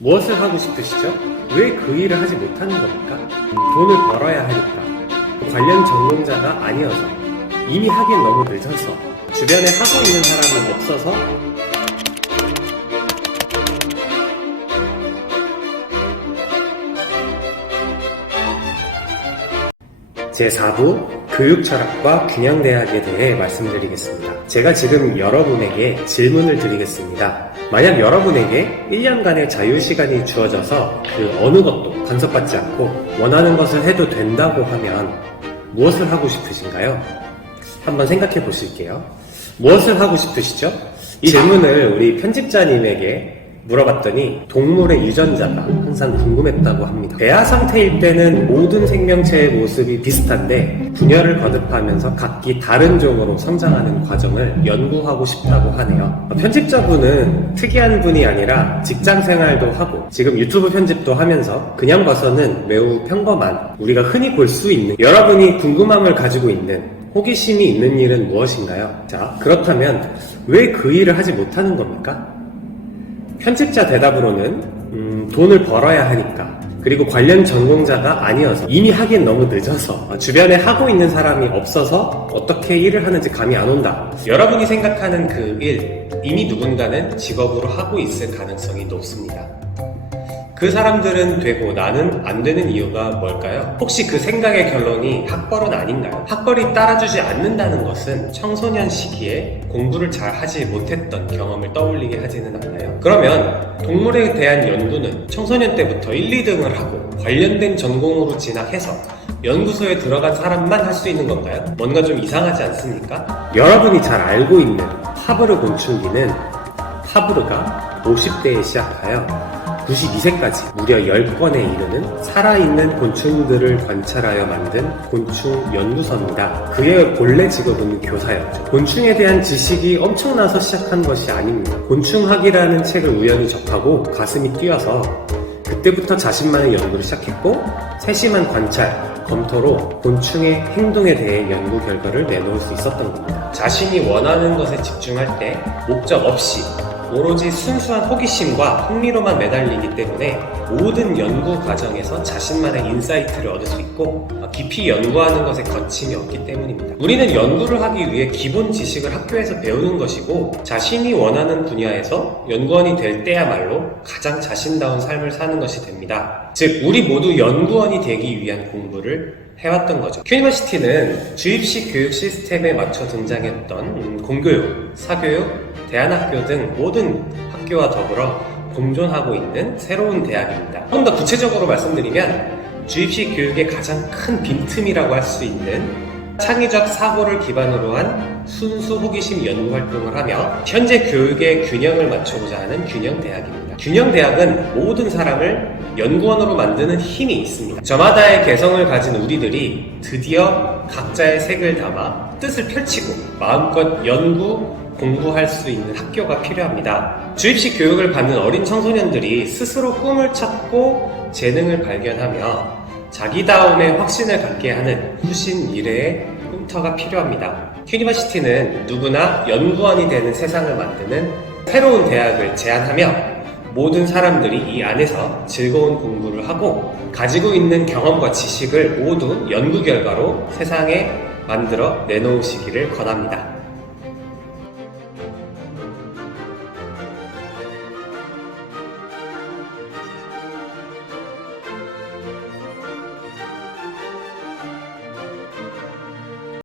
무엇을 하고 싶으시죠? 왜 그 일을 하지 못하는 겁니까? 돈을 벌어야 하니까. 관련 전공자가 아니어서. 이미 하기엔 너무 늦어서. 주변에 하고 있는 사람이 없어서. 제4부 교육 철학과 균형 대학에 대해 말씀드리겠습니다. 제가 지금 여러분에게 질문을 드리겠습니다. 만약 여러분에게 1년간의 자유 시간이 주어져서 그 어느 것도 간섭받지 않고 원하는 것을 해도 된다고 하면 무엇을 하고 싶으신가요? 한번 생각해 보실게요. 무엇을 하고 싶으시죠? 이 질문을 우리 편집자님에게 물어봤더니 동물의 유전자가 항상 궁금했다고 합니다. 배아 상태일 때는 모든 생명체의 모습이 비슷한데 분열을 거듭하면서 각기 다른 종으로 성장하는 과정을 연구하고 싶다고 하네요. 편집자분은 특이한 분이 아니라 직장 생활도 하고 지금 유튜브 편집도 하면서 그냥 봐서는 매우 평범한 우리가 흔히 볼 수 있는 여러분이 궁금함을 가지고 있는 호기심이 있는 일은 무엇인가요? 자, 그렇다면 왜 그 일을 하지 못하는 겁니까? 편집자 대답으로는 음, 돈을 벌어야 하니까 그리고 관련 전공자가 아니어서 이미 하기엔 너무 늦어서 주변에 하고 있는 사람이 없어서 어떻게 일을 하는지 감이 안 온다. 여러분이 생각하는 그 일 이미 누군가는 직업으로 하고 있을 가능성이 높습니다. 그 사람들은 되고 나는 안 되는 이유가 뭘까요? 혹시 그 생각의 결론이 학벌은 아닌가요? 학벌이 따라주지 않는다는 것은 청소년 시기에 공부를 잘 하지 못했던 경험을 떠올리게 하지는 않나요? 그러면 동물에 대한 연구는 청소년 때부터 1, 2등을 하고 관련된 전공으로 진학해서 연구소에 들어간 사람만 할 수 있는 건가요? 뭔가 좀 이상하지 않습니까? 여러분이 잘 알고 있는 파브르 곤충기는 파브르가 50대에 시작하여 92세까지 무려 10권에 이르는 살아있는 곤충들을 관찰하여 만든 곤충 연구소입니다. 그의 본래 직업은 교사였죠. 곤충에 대한 지식이 엄청나서 시작한 것이 아닙니다. 곤충학이라는 책을 우연히 접하고 가슴이 뛰어서 그때부터 자신만의 연구를 시작했고 세심한 관찰, 검토로 곤충의 행동에 대해 연구 결과를 내놓을 수 있었던 겁니다. 자신이 원하는 것에 집중할 때 목적 없이 오로지 순수한 호기심과 흥미로만 매달리기 때문에 모든 연구 과정에서 자신만의 인사이트를 얻을 수 있고 깊이 연구하는 것에 거침이 없기 때문입니다. 우리는 연구를 하기 위해 기본 지식을 학교에서 배우는 것이고 자신이 원하는 분야에서 연구원이 될 때야말로 가장 자신다운 삶을 사는 것이 됩니다. 즉, 우리 모두 연구원이 되기 위한 공부를 해왔던 거죠. 큐니버시티는 주입식 교육 시스템에 맞춰 등장했던 음, 공교육, 사교육, 대안학교 등 모든 학교와 더불어 공존하고 있는 새로운 대학입니다. 좀더 구체적으로 말씀드리면 주입식 교육의 가장 큰 빈틈이라고 할 수 있는 창의적 사고를 기반으로 한 순수 호기심 연구 활동을 하며 현재 교육의 균형을 맞추고자 하는 균형 대학입니다. 균형 대학은 모든 사람을 연구원으로 만드는 힘이 있습니다. 저마다의 개성을 가진 우리들이 드디어 각자의 색을 담아 뜻을 펼치고 마음껏 연구, 공부할 수 있는 학교가 필요합니다. 주입식 교육을 받는 어린 청소년들이 스스로 꿈을 찾고 재능을 발견하며 자기다움의 확신을 갖게 하는 후신 미래의 꿈터가 필요합니다. 큐니버시티는 누구나 연구원이 되는 세상을 만드는 새로운 대학을 제안하며 모든 사람들이 이 안에서 즐거운 공부를 하고 가지고 있는 경험과 지식을 모두 연구 결과로 세상에 만들어 내놓으시기를 권합니다.